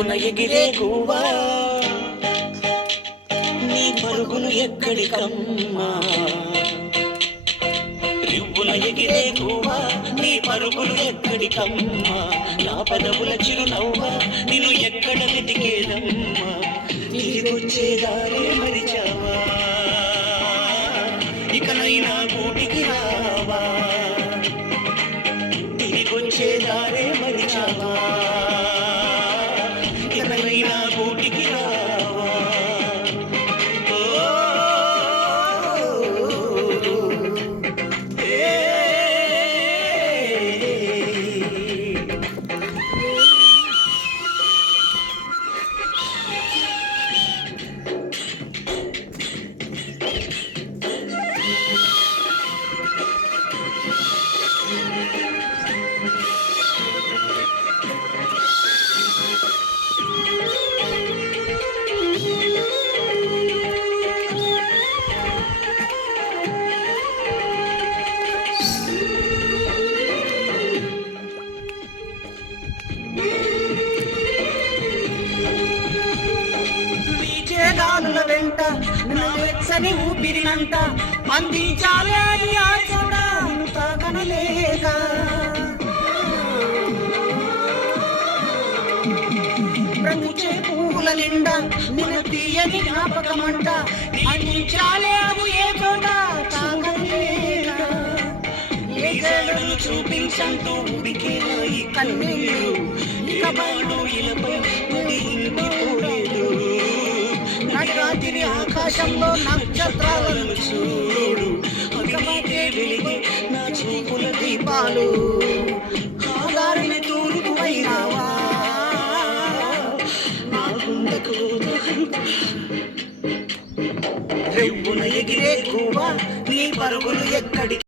రివ్వున ఎగిరే గువ్వా నీ పరుగులు ఎక్కడికమ్మా రివ్వున ఎగిరే గువ్వా నీ పరుగులు ఎక్కడికమ్మా నా పదవుల చిరునవ్వా నిన్ను ఎక్కడ వెతికేదమ్మా తిరిగొచ్చేదారే మరిచావా ఇకనైనా గూటికి రావా తిరిగొచ్చేదారే మరిచావా ఇకనైనా గూటికి రావా గాలుల వెంట నా వెచ్చని ఊపిరినంట అందించాలే ఆ చోట తాగనలేక బ్రతుకే పూల నిండా నిన్ను తీయని జ్ఞాపకమంట అందించాలే అది ఏ చోట తాగనలేక ఏ జడలు చూపించంటూ ఉడికే ఈ కన్నీళ్ళు ఇక బాడు ఇలపై పడి ఇంకిపోలేదు నడిరాత్రి ఆకాశంలో నక్షత్రాలను చూడు అగమాటే వెలిగే నా చూపుల దీపాలు ఆదారిని తూర్పు వైరావా నా గుండెకు రివ్వున ఎగిరే గువ్వా నీ పరుగులు ఎక్కడి